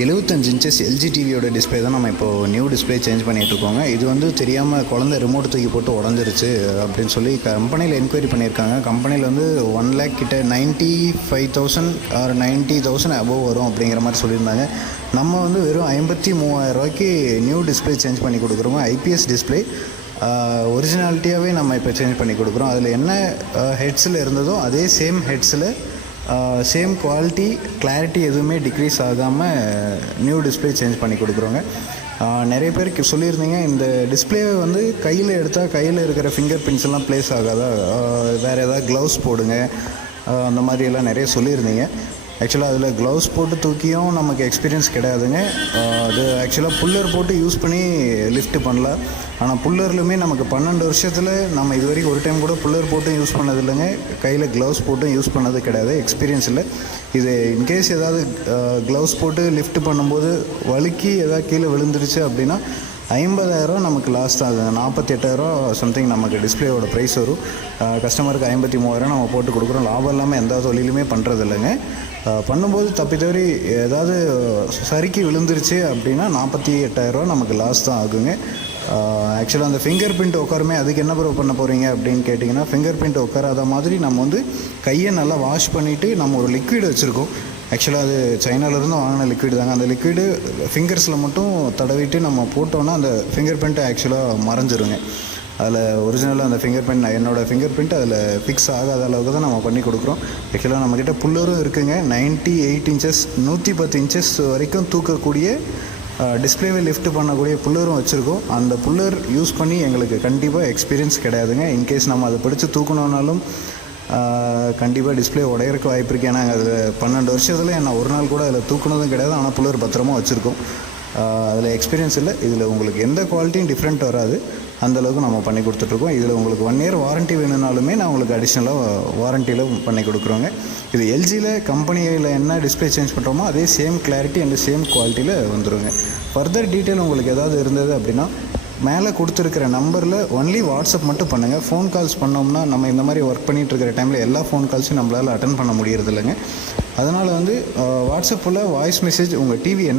75 inches LG டிவியோட display தான் நம்ம இப்போது நியூ டிஸ்பிளே சேஞ்ச் பண்ணிகிட்ருக்கோங்க. இது வந்து தெரியாமல் குழந்தை ரிமோட் தூக்கி போட்டு உடஞ்சிருச்சு அப்படின்னு சொல்லி கம்பெனியில் என்கொயரி பண்ணியிருக்காங்க. கம்பெனியில் வந்து 1 lakh கிட்ட 95,000 ஆர் 90,000 அபோவ் வரும் அப்படிங்கிற மாதிரி சொல்லியிருந்தாங்க. நம்ம வந்து வெறும் 53,000 ரூபாய்க்கு நியூ டிஸ்பிளே சேஞ்ச் பண்ணி கொடுக்குறோங்க. ஐபிஎஸ் டிஸ்பிளே ஒரிஜினாலிட்டியாகவே நம்ம இப்போ சேஞ்ச் பண்ணி கொடுக்குறோம். அதில் என்ன ஹெட்ஸில் இருந்ததோ அதே சேம் ஹெட்ஸில் சேம் குவாலிட்டி கிளாரிட்டி எதுவுமே டிக்ரீஸ் ஆகாமல் நியூ டிஸ்பிளே சேஞ்ச் பண்ணி கொடுக்குறோங்க. நிறைய பேருக்கு சொல்லியிருந்தீங்க, இந்த டிஸ்பிளேவை வந்து கையில் எடுத்தால் கையில் இருக்கிற ஃபிங்கர் பிரிண்ட்ஸ் எல்லாம் ப்ளேஸ் ஆகாதா, வேறு ஏதாவது க்ளவுஸ் போடுங்க, அந்த மாதிரியெல்லாம் நிறைய சொல்லியிருந்தீங்க. ஆக்சுவலாக அதில் க்ளவுஸ் போட்டு தூக்கியும் நமக்கு எக்ஸ்பீரியன்ஸ் கிடையாதுங்க. அது ஆக்சுவலாக புல்லர் போட்டு யூஸ் பண்ணி லிஃப்ட் பண்ணலாம். ஆனால் புல்லர்லுமே நமக்கு 12 வருஷத்தில் நம்ம இது வரைக்கும் ஒரு டைம் கூட புல்லர் போட்டும் யூஸ் பண்ணது இல்லைங்க, கையில் க்ளவுஸ் போட்டும் யூஸ் பண்ணது கிடையாது, எக்ஸ்பீரியன்ஸ் இல்லை. இது இன்கேஸ் ஏதாவது க்ளவுஸ் போட்டு லிஃப்ட் பண்ணும்போது வழுக்கி ஏதாவது கீழே விழுந்துருச்சு அப்படின்னா 50,000 நமக்கு லாஸ்ட் ஆகுங்க. 48,000 சம்திங் நமக்கு டிஸ்பிளேயோட ப்ரைஸ் வரும். கஸ்டமருக்கு 53,000 நம்ம போட்டு கொடுக்குறோம். லாபம் இல்லாமல் எந்த தொழிலுமே பண்ணுறது இல்லைங்க. பண்ணும்போது தப்பி தவறி ஏதாவது சறுக்கி விழுந்துருச்சு அப்படின்னா 48,000 நமக்கு லாஸ் தான் ஆகுங்க. ஆக்சுவலாக அந்த ஃபிங்கர் பிரிண்ட் உட்காருமே, அதுக்கு என்ன ப்ரோ பண்ண போகிறீங்க அப்படின்னு கேட்டிங்கன்னா, ஃபிங்கர் பிரிண்ட் உட்காராத மாதிரி நம்ம வந்து கையை நல்லா வாஷ் பண்ணிவிட்டு நம்ம ஒரு லிக்விட் வச்சுருக்கோம். ஆக்சுவலாக அது சைனாவிலேருந்து வாங்கின லிக்விட் தாங்க. அந்த லிக்விடு ஃபிங்கர்ஸில் மட்டும் தடவிட்டு நம்ம போட்டோன்னா அந்த ஃபிங்கர் பிரிண்ட்டை ஆக்சுவலாக மறைஞ்சிருங்க. அதில் ஒரிஜினலாக அந்த ஃபிங்கர் பிரிண்ட், என்னோடய ஃபிங்கர் பிரிண்ட் அதில் ஃபிக்ஸ் ஆகாத அளவுக்கு தான் நம்ம பண்ணி கொடுக்குறோம். ஆக்சுவலாக நம்மக்கிட்ட புல்லரும் இருக்குங்க. 98 இன்ச்சஸ் 110 இன்ச்சஸ் வரைக்கும் தூக்கக்கூடிய டிஸ்பிளேவை லிஃப்ட் பண்ணக்கூடிய புல்லரும் வச்சுருக்கோம். அந்த புல்லர் யூஸ் பண்ணி எங்களுக்கு கண்டிப்பாக எக்ஸ்பீரியன்ஸ் கிடையாதுங்க. இன்கேஸ் நம்ம அதை பிடிச்சி தூக்கணுன்னாலும் கண்டிப்பாக டிஸ்பிளே உடையறக்கு வாய்ப்பு இருக்குது. ஏன்னா அதில் 12 வருஷத்தில் என்ன ஒரு நாள் கூட அதில் தூக்குனதும் கிடையாது. ஆனால் புல்லர் பத்திரமா வச்சுருக்கோம். அதில் எக்ஸ்பீரியன்ஸ் இல்லை. இதில் உங்களுக்கு எந்த குவாலிட்டியும் டிஃப்ரெண்ட் வராது, அந்தளவுக்கு நம்ம பண்ணி கொடுத்துட்ருக்கோம். இதில் உங்களுக்கு 1 year வாரண்ட்டி வேணும்னாலுமே நான் உங்களுக்கு அடிஷ்னலாக வாரண்ட்டியில் பண்ணி கொடுக்குறோங்க. இது எல்ஜியில் கம்பெனியில் என்ன டிஸ்பிளே சேஞ்ச் பண்ணுறோமோ அதே சேம் கிளாரிட்டி அண்ட் சேம் குவாலிட்டியில் வந்துடுங்க. ஃபர்தர் டீட்டெயில் உங்களுக்கு ஏதாவது இருந்தது அப்படின்னா மேலே கொடுத்துருக்கிற நம்பரில் ஒன்லி வாட்ஸ்அப் மட்டும் பண்ணுங்கள். ஃபோன் கால்ஸ் பண்ணோம்னா நம்ம இந்த மாதிரி ஒர்க் பண்ணிகிட்டு இருக்கிற டைமில் எல்லா ஃபோன் கால்ஸும் நம்மளால் அட்டன் பண்ண முடியறது இல்லைங்க. அதனால் வந்து வாட்ஸ்அப்பில் வாய்ஸ் மெசேஜ் உங்கள் டிவி என்ன